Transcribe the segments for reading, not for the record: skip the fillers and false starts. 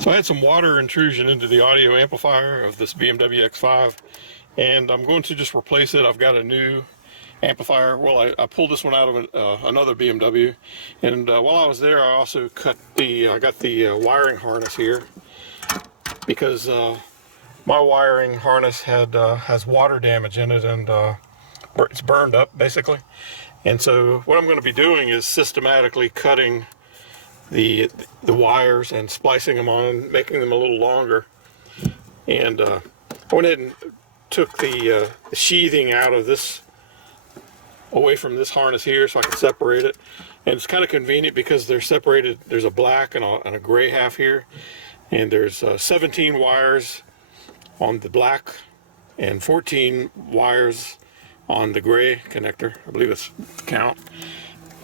So I had some water intrusion into the audio amplifier of this BMW X5, and I'm going to just replace it. I've got a new amplifier. Well, I pulled this one out of another BMW, and while I was there, I also I got the wiring harness here, because my wiring harness has water damage in it, and it's burned up basically. And so what I'm going to be doing is systematically cutting the wires and splicing them on, making them a little longer. And I went ahead and took the sheathing out of this, away from this harness here, so I can separate it. And it's kind of convenient because they're separated. There's a black and a gray half here, and there's 17 wires on the black and 14 wires on the gray connector. I believe it's the count.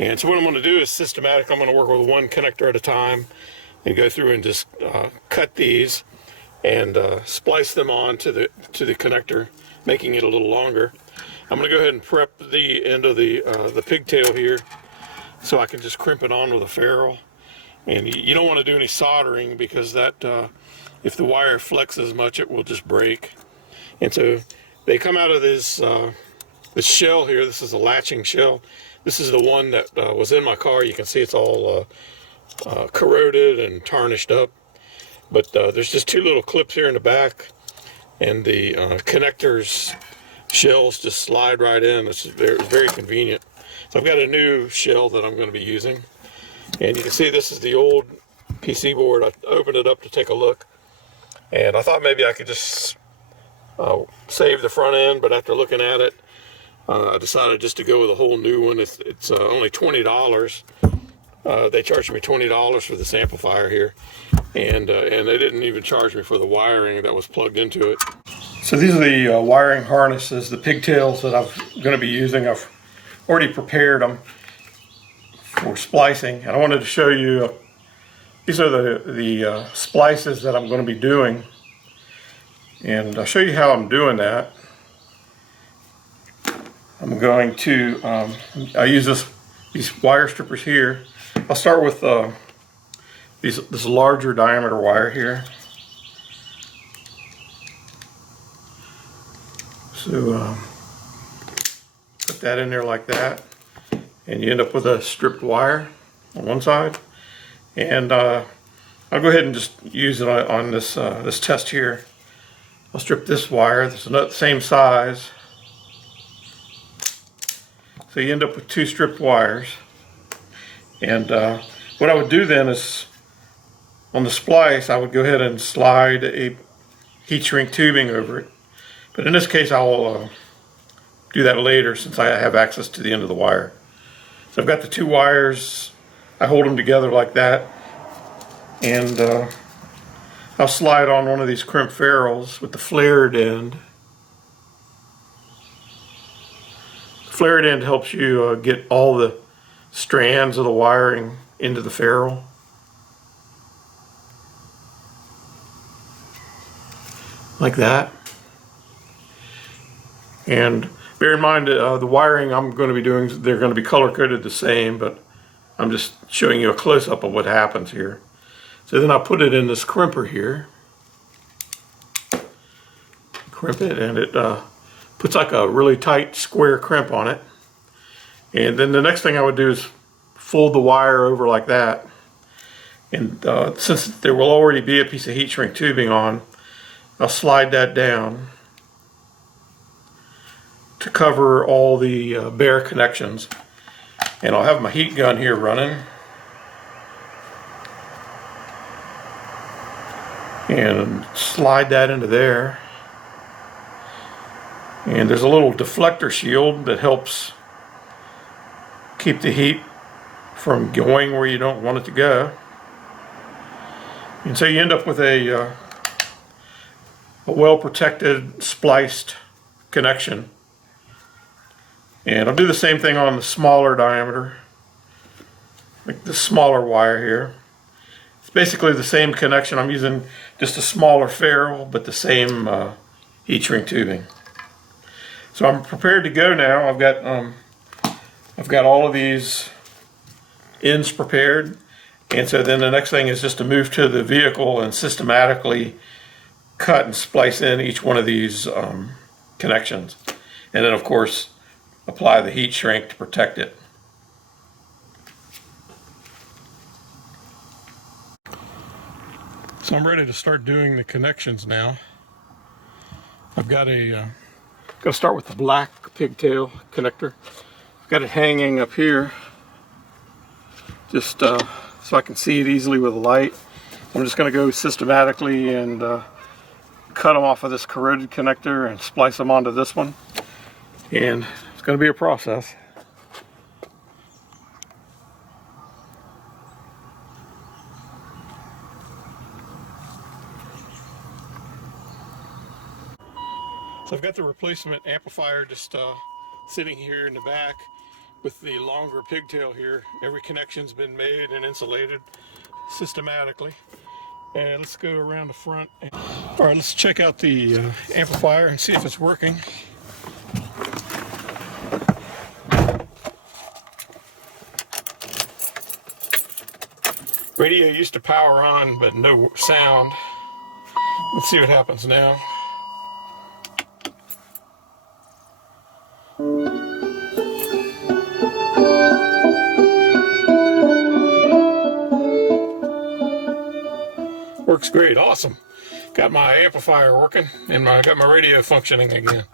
And so what I'm going to do is systematic. I'm going to work with one connector at a time and go through and just cut these and splice them on to the connector, making it a little longer. I'm going to go ahead and prep the end of the pigtail here so I can just crimp it on with a ferrule. And you don't want to do any soldering, because that if the wire flexes much, it will just break. And so they come out of this shell here. This is a latching shell. This is the one that was in my car. You can see it's all corroded and tarnished up. But there's just two little clips here in the back, and the connectors shells just slide right in. It's very, very convenient. So I've got a new shell that I'm going to be using. And you can see this is the old PC board. I opened it up to take a look, and I thought maybe I could just save the front end, but after looking at it, I decided just to go with a whole new one. It's only $20. They charged me $20 for this amplifier here, and they didn't even charge me for the wiring that was plugged into it. So these are the wiring harnesses, the pigtails that I'm going to be using. I've already prepared them for splicing, and I wanted to show you. These are the splices that I'm going to be doing, and I'll show you how I'm doing that. I'm going to, I use these wire strippers here. I'll start with this larger diameter wire here. So put that in there like that, and you end up with a stripped wire on one side. And I'll go ahead and just use it on this this test here. I'll strip this wire. It's the same size. So you end up with two stripped wires. And what I would do then is, on the splice, I would go ahead and slide a heat shrink tubing over it. But in this case, I'll do that later, since I have access to the end of the wire. So I've got the two wires. I hold them together like that. And I'll slide on one of these crimp ferrules with the flared end. Flared end helps you get all the strands of the wiring into the ferrule. Like that. And bear in mind, the wiring I'm going to be doing, they're going to be color coded the same, but I'm just showing you a close-up of what happens here. So then I'll put it in this crimper here. Crimp it, and it puts like a really tight square crimp on it. And then the next thing I would do is fold the wire over like that. And since there will already be a piece of heat shrink tubing on, I'll slide that down to cover all the bare connections. And I'll have my heat gun here running. And slide that into there. And there's a little deflector shield that helps keep the heat from going where you don't want it to go. And so you end up with a well-protected, spliced connection. And I'll do the same thing on the smaller diameter, like the smaller wire here. It's basically the same connection. I'm using just a smaller ferrule, but the same heat shrink tubing. So I'm prepared to go now. I've got all of these ends prepared, And so then the next thing is just to move to the vehicle and systematically cut and splice in each one of these connections. And then of course apply the heat shrink to protect it. So I'm ready to start doing the connections now. I've got got to start with the black pigtail connector. I've got it hanging up here, just so I can see it easily with the light. I'm just going to go systematically and cut them off of this corroded connector and splice them onto this one. And it's going to be a process. So I've got the replacement amplifier just sitting here in the back with the longer pigtail here. Every connection's been made and insulated systematically. And let's go around the front. All right, let's check out the amplifier and see if it's working. Radio used to power on, but no sound. Let's see what happens now. Works great, awesome. Got my amplifier working and I got my radio functioning again.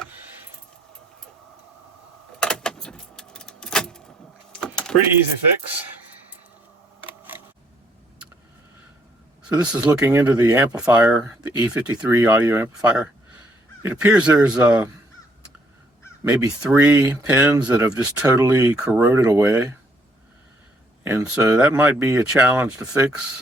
Pretty easy fix. So this is looking into the amplifier, the E53 audio amplifier. It appears there's maybe 3 pins that have just totally corroded away. And so that might be a challenge to fix.